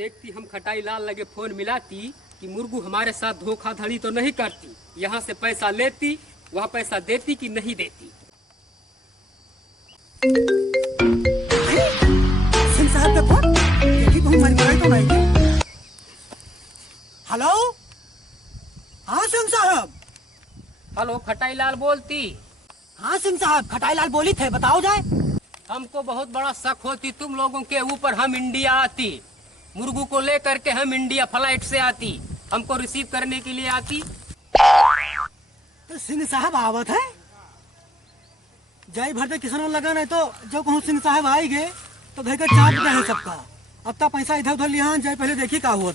देखती हम खटाई लाल लगे फोन मिलाती कि मुर्गू हमारे साथ धोखाधड़ी तो नहीं करती, यहाँ से पैसा लेती वहाँ पैसा देती कि नहीं देती। सिंह साहब का फोन देखी कहूँ मर गए तो नहीं। हेलो, हाँ सिंह साहब। हेलो, खटाई लाल बोलती। हाँ सिंह साहब, खटाई लाल बोली थे, बताओ जाए। हमको बहुत बड़ा शक होती तुम लोगों के ऊपर। हम इंडिया आती, मुर्गू को लेकर के हम इंडिया फ्लाइट से आती, हमको रिसीव करने के लिए आती। तो सिंह साहब आवत है, जय भर दे किसान लगा नहीं तो जो कहूँ सिंह साहब आई गए तो घर का चाप है सबका। अब तक पैसा इधर उधर लिया जाए, पहले देखी का हुआ।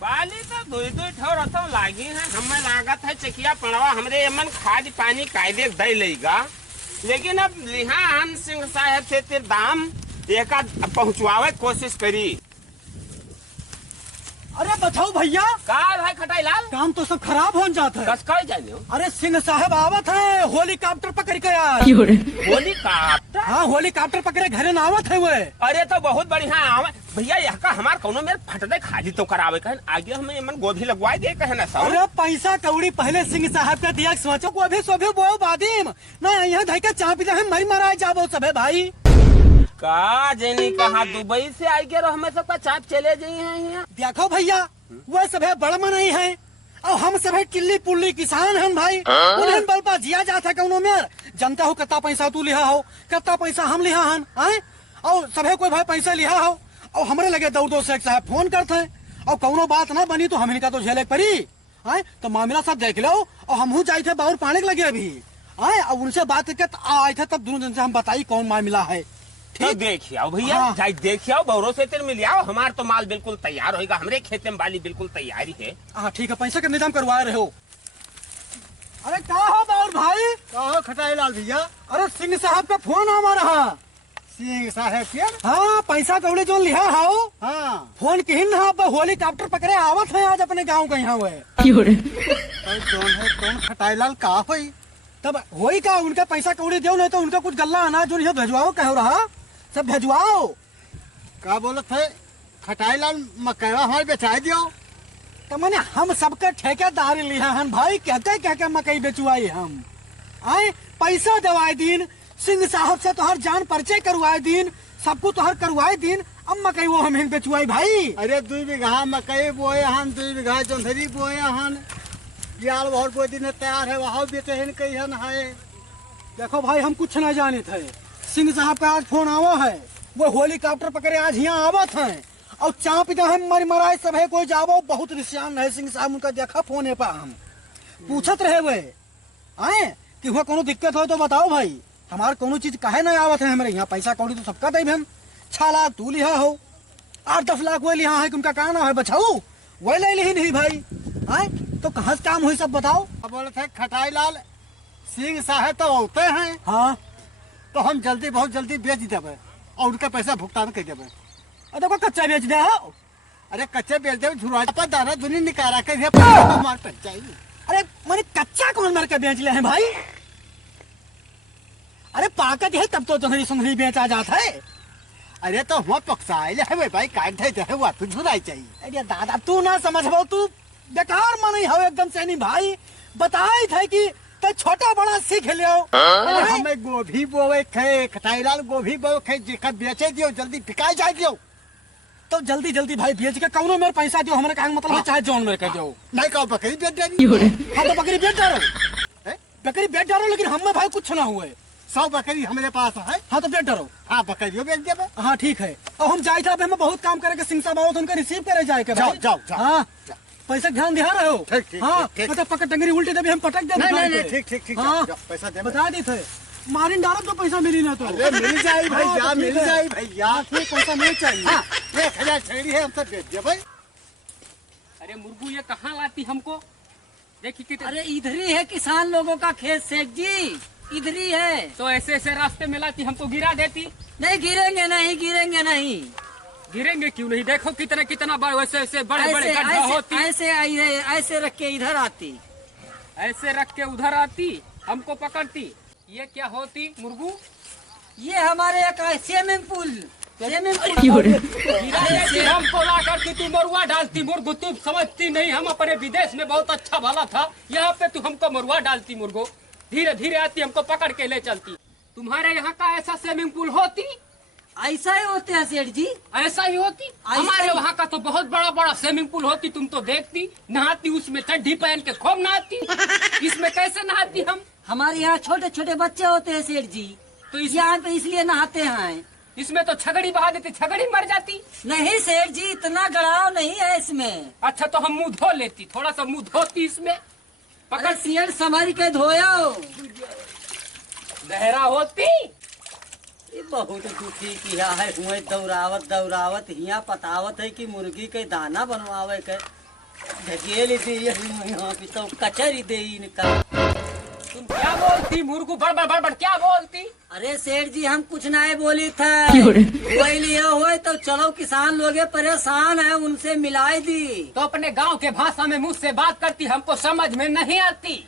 बाली तो दुई दुई ठो रसम लागी है, हमें लागत है चकिया पड़वा हमरे यमन खाद पानी कायदे दे लेगा, लेकिन अब लिहान सिंह साहब से तेरे दाम एक पहुँचवावे कोशिश करी। अरे बताओ भैया, का भाई खटाई लाल, काम तो सब खराब हो जाता है। कस खाई जाने अरे सिंह साहब आवत है, हेलीकॉप्टर पकड़ के यार। हेलीकॉप्टर? हाँ, हेलीकॉप्टर पकड़े घरे ना आवत है वे। अरे तो बहुत बढ़िया आवे भैया, यहाँ का हमार कोनो मेरे फटदे खाली तो करावे कहन, आगे हमें यमन गोभी लगवाई दे कहना सब। अरे पैसा कौड़ी पहले सिंह साहब का दिया, सोचो को अभी सोभे वो बादीम ना यहाँ धई के चाप दे हम मरी मराए जाबो सबे भाई। का जेनी कहा दुबई से आई के रहो, हमें सबका चाप चले जाई हैं यहाँ। देखो भैया, वो सभे बड़मा नहीं है और हम सभे टिल्ली पुल्ली किसान हैं भाई। उन्हें बल पा जिया जाता कौनो में जनता हो कितना पैसा तू लिहा हो, कितना पैसा हम लिहा हन आए, और सभे कोई भाई पैसा लिहा हो और हमरे लगे दौड़ दौड़ से साहब फोन करते हैं और कौनो बात ना बनी तो हम इनका तो झेले पड़ी आए। तो मामला सब देख लो और हम जाए थे बाहर पानी लगे अभी आए, और उनसे बात करके आए थे, तब दोनों दिन से हम बताई कौन मामला है। ठीक देखिए आओ भैया, हाँ। जाए देखिए आओ, बौरों से तेरे मिल आओ, हमार तो माल बिल्कुल तैयार होगा, हमरे खेते में बाली बिल्कुल तैयारी है। हाँ ठीक है, पैसा का निजाम करवा रहे हो। अरे क्या हो बाउर भाई? क्या हो खटाई लाल भैया? अरे सिंह साहब का फोन आ रहा। सिंह साहब के? हाँ, पैसा कौड़े जो लिया हो। हाँ, फोन किन हेलीकॉप्टर पकड़े आवत है आज अपने गाँव का यहाँ हुए। कौन खटाई लाल का हुई? तब वही का उनका पैसा कौड़ी दो, नहीं तो उनका कुछ गल्ला अनाज जो नहीं भेजवाओ, कहो रहा सब भेजवाओ। का बोलत है खटाई लाल, मकैवा हमारे बेचा दियो। तो मैंने हम सबके ठेकेदारी लिया हन भाई, कहते मकई बेचवाई हम आए, पैसा दवाए दिन सिंह साहब से तोहर जान परिचय करवाए दिन, सबको तोहर करवाए दिन, अब मकई वो हम बेचवाई भाई। अरे 2 बीघा मकई बोए हन, 2 बीघा जोंधरी बोए हन, यार बहुत कोई दिन तैयार है, वहाँ बेचे हन कई हन है। देखो भाई, हम कुछ न जाने थे, सिंह साहब का आज फोन आवा है, वो हेलीकॉप्टर पकड़े आज यहाँ आवत है और चाप दे हम मर मराए सब है, कोई जावो बहुत रिश्यान है सिंह साहब, उनका देखा फोन है पा हम पूछत रहे वे आए कि हुआ कोनो दिक्कत हो तो बताओ भाई, हमारे कोनो चीज काहे ना आवत है हमारे यहाँ, पैसा कौड़ी तो सबका दे हम, 6 लाख तू लिहा हो, 8-10 लाख वो लिहा है, उनका कहा ना है बचाऊ वही ले ली नहीं भाई आए, तो कहाँ से काम हुई सब बताओ। बोले थे खटाई लाल सिंह साहब तो होते हैं, हाँ तो हम जल्दी बहुत जल्दी बेच देवे और उनका पैसा भुगतान कर देवे। अरे को कच्चा बेच दे हो। अरे कच्चे बेच देवे, झुरा पर दाना दुनी निकाला कर पैसा तो हमारे पैसा चाहिए। अरे मैंने कच्चा कौन मर के बेच ले हैं भाई? अरे पाकत है तब तो तुम्हारी सुंदरी बेचा जाता है। अरे तो हुआ पकसाइले है भाई, काट दे हुआ तो झुराई चाहिए। अरे दादा तू ना समझ बो, तू बेकार मन हो एकदम से नहीं भाई, बताई थे कि तो छोटा बड़ा सीख लियो। अरे हमें गोभी बोवे खे, खटाई लाल गोभी बोवे खे, जेकर बेचे दियो जल्दी बिकाई जाए दियो। तो जल्दी जल्दी भाई बेच के कौनो मेरे पैसा दियो, हमारे कहने मतलब है चाहे जौन मेरे कह दो। नहीं कहो बकरी बेच दे। हाँ तो बकरी बेच डालो, बकरी बेच डालो, लेकिन हमें भाई कुछ ना हुए। 100 बकरी हमारे पास है। हाँ तो बेच डालो। हाँ बकरियों बेच देवे। हाँ ठीक है, और हम जाए थे, हमें बहुत काम करे सिंह साहब आओ तो उनका रिसीव करे जाए के। जाओ जाओ जाओ। हाँ पैसा ध्यान दिया रहे हो। ठीक ठीक हाँ ठीक। मतलब पकड़ टंगरी उल्टी तभी हम पटक दे। नहीं ठीक ठीक ठीक। हाँ पैसा दे, बता दी थे, मारिन डालो तो पैसा मिली ना तो। अरे मिल जाए भैया, हाँ, तो मिल ठीक है। जाए भैया। ठीक पैसा नहीं चाहिए। हाँ 1000 छेड़ी है, हम सब बेच दे भाई। अरे मुर्गू ये कहाँ लाती हमको, देखी कितने। अरे इधर ही है किसान लोगों का खेत शेख जी, इधर ही है। तो ऐसे ऐसे रास्ते में लाती, हमको गिरा देती। नहीं गिरेंगे नहीं, गिरेंगे नहीं। गिरेंगे क्यों नहीं, देखो कितना कितना बड़े वैसे ऐसे बड़े बड़े ऐसे गड्ढा होती, ऐसे ऐसे रख के इधर आती, ऐसे रख के उधर आती, हमको पकड़ती। ये क्या होती मुर्गू? ये हमारे एक स्विमिंग पूल स्विमिंग पूल हमको ला करके तू मरुआ डालती मुर्गो, तू समझती नहीं हम अपने विदेश में बहुत अच्छा भला था, यहाँ पे तू हमको मरुआ डालती मुर्गो। धीरे धीरे आती हमको पकड़ के ले चलती। तुम्हारे यहाँ का ऐसा स्विमिंग पूल होती? ऐसा ही होते हैं सेठ जी। ऐसा ही होती? हमारे ही। वहाँ का तो बहुत बड़ा बड़ा स्विमिंग पूल होती, तुम तो देखती, नहाती उसमें चड्ढी पहन के खूब नहाती। इसमें कैसे नहाती हम? हमारे यहाँ छोटे छोटे बच्चे होते हैं सेठ जी, तो तो यहाँ पे इसलिए नहाते हैं। इसमें तो छगड़ी बहा देती, छगड़ी मर जाती। नहीं सेठ जी, इतना गड़ाव नहीं है इसमें। अच्छा तो हम मुंह धो लेती, थोड़ा सा मुंह धोती इसमें, अगर पकड़ सियर संभल के धोयो। गहरा होती। ये बहुत दुखी किया है, हुए दौरावत दौरावत हिया पतावत है कि मुर्गी के दाना बनवावे के ढकेल दे यहाँ की तो कचरी दे इनका। तुम क्या बोलती मुर्गू, बड़बड़ बड़बड़ क्या बोलती? अरे सेठ जी हम कुछ नहीं बोली थे, वही लिए हुए तो चलो किसान लोग परेशान है उनसे मिलाई दी। तो अपने गांव के भाषा में मुझसे बात करती, हमको समझ में नहीं आती।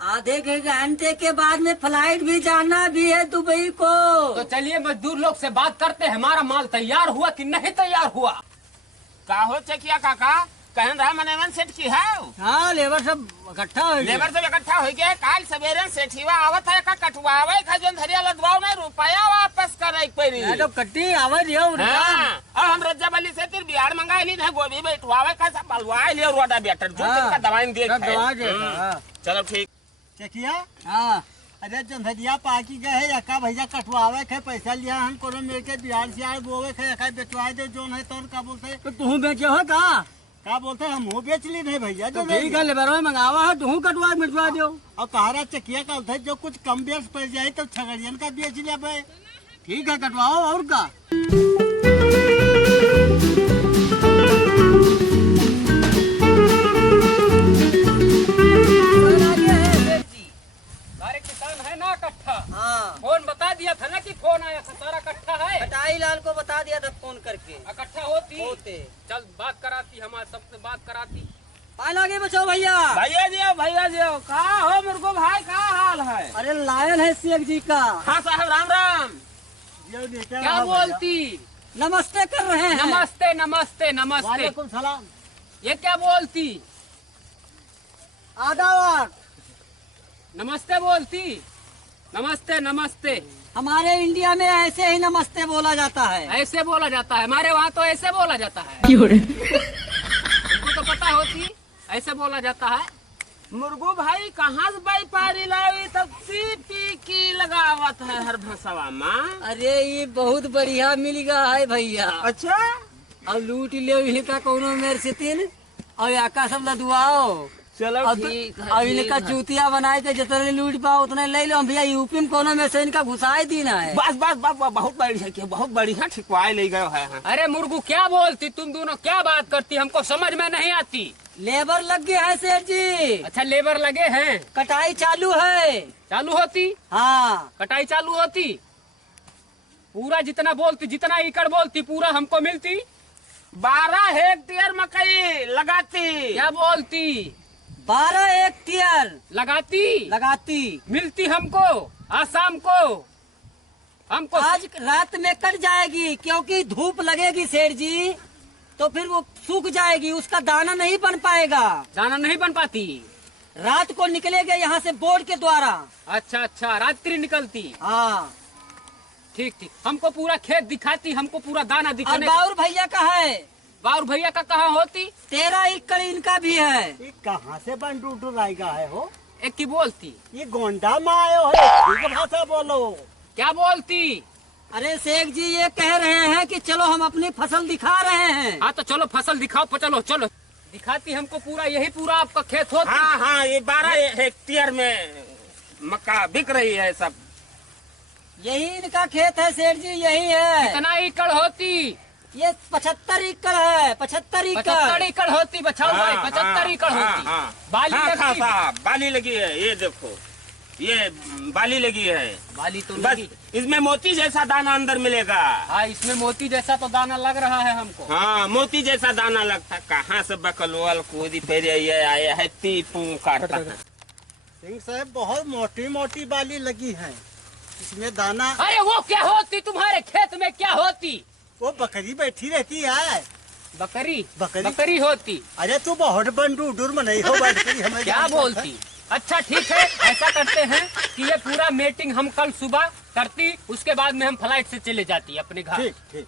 आधे घंटे के बाद में फ्लाइट भी जाना भी है दुबई को। तो चलिए मजदूर लोग से बात करते हैं, हमारा माल तैयार हुआ कि नहीं तैयार हुआ। का हो चकिया काका, कहन रहा मनेवन सेठ की है? हाँ लेबर सब इकट्ठा हो लेबर सब इकट्ठा हो गए। काल सवेरे सेठीवा आवत है का कटवावे का जोन धरिया लदवाओ नहीं, रुपया वापस करे पड़ी। तो कट्टी आवाज दियो हाँ, और हम रज्जा बली से तिर बिहार मंगाई ली, गोभी बैठवावे का सब बलवाई लियो रोडा बेटर जो का दवाई दे। चलो ठीक। चकिया हाँ अरे जंधरिया पाकी गए है यका भैया कटवावे के पैसा लिया हम कोनो मेरे के बिहार से आए बोवे के यका बेचवाए दे जोन है तोर का बोलते तो तू बेचे हो का बोलते हम हो बेच ली नहीं भैया जो ठीक है लेबर में मंगावा है तू कटवा मिटवा दो। और कहारा चकिया का उधर जो कुछ कम बेच पड़ जाए तो छगड़ियन का बेच लिया भाई। ठीक है कटवाओ और का। सारे किसान है ना इकट्ठा? हाँ फोन बता दिया था ना कि फोन आया था, सारा इकट्ठा है। कटाई लाल को बता दिया था फोन करके। इकट्ठा होती होते चल बात कराती, हमारे सबसे बात कराती। पान आगे बचाओ भैया। भैया जी कहा हो मुर्गो भाई, का हाल है? अरे लायल है शेख जी का। हाँ साहब राम राम। ये लेके क्या आओ भैया। बोलती? नमस्ते कर रहे हैं। नमस्ते नमस्ते नमस्ते। वालेकुम सलाम। ये क्या बोलती? आदावर नमस्ते बोलती। नमस्ते नमस्ते हमारे इंडिया में ऐसे ही नमस्ते बोला जाता है। ऐसे बोला जाता है, हमारे वहाँ तो ऐसे बोला जाता है। तुमको तो पता होती ऐसे बोला जाता है। मुर्गो भाई कहाँ से व्यापारी लावी तब सीपी की लगावत है हर भसवा में? अरे ये बहुत बढ़िया मिल गया है भैया। अच्छा अब लूट ले इनका कोनो मेरे से तीन और याका सब लदवाओ। चलो अब ठीक है, अब इनका ठीक है। चूतिया बनाए के जितने लूट पाओ उतने ले लो। हम भैया यूपी में कोनो में से इनका घुसाई दीना है। बस बस बस बस, बहुत बढ़िया किया, बहुत बढ़िया ठिकवाए ले गए है। अरे मुर्गू क्या बोलती? तुम दोनों क्या बात करती, हमको समझ में नहीं आती। लेबर लग गए है सेठ जी, अच्छा लेबर लगे हैं, कटाई चालू है। चालू होती? हाँ कटाई चालू होती? पूरा जितना बोलती, जितना एकड़ बोलती पूरा हमको मिलती? 12 हेक्टेयर मकई लगाती। क्या बोलती? 12 हेक्टेयर लगाती? लगाती। मिलती हमको आज शाम को, हमको आज रात में कट जाएगी क्योंकि धूप लगेगी सेठ जी, तो फिर वो सूख जाएगी, उसका दाना नहीं बन पाएगा। दाना नहीं बन पाती। रात को निकलेगा यहाँ से बोर्ड के द्वारा। अच्छा अच्छा रात्रि निकलती। हाँ ठीक ठीक, हमको पूरा खेत दिखाती, हमको पूरा दाना और दिखाने। बाउर भैया का है, बाउर भैया का कहाँ होती? 13 एकड़ इनका भी है। ये कहाँ से बन टूटू लाएगा है हो? एक की बोलती। ये गोंडा में आयो है, ठीक भाषा बोलो। क्या बोलती? अरे शेख जी ये कह रहे हैं कि चलो हम अपनी फसल दिखा रहे हैं। हाँ तो चलो फसल दिखाओ, चलो चलो। दिखाती हमको पूरा, यही पूरा आपका खेत होता। हाँ हाँ, ये 12 हेक्टेयर में मक्का बिक रही है सब। यही इनका खेत है सेठ जी, यही है। कितना एकड़ होती? ये 75 एकड़ है, 75 एकड़। 75 एकड़ होती बचाओ भाई, 75 एकड़ होती। बाली लगती? साहब बाली लगी है, ये देखो ये बाली लगी है। बाली तो बस लगी। इसमें मोती जैसा दाना अंदर मिलेगा। हाँ इसमें मोती जैसा तो दाना लग रहा है हमको। हाँ मोती जैसा दाना लगता। कहाँ से बकलवल कूदी फिर ये आया है, तीपू काटता है। सिंह साहब बहुत मोटी मोटी बाली लगी है, इसमें दाना। अरे वो क्या होती तुम्हारे खेत में, क्या होती? वो बकरी बैठी रहती है। बकरी बकरी? बकरी होती? अरे तू बहुत बंडूडुर में नहीं हो बैठती हमें क्या बोलती? अच्छा ठीक है, ऐसा करते हैं कि ये पूरा मीटिंग हम कल सुबह करती, उसके बाद में हम फ्लाइट से चले जाती अपने घर। ठीक ठीक।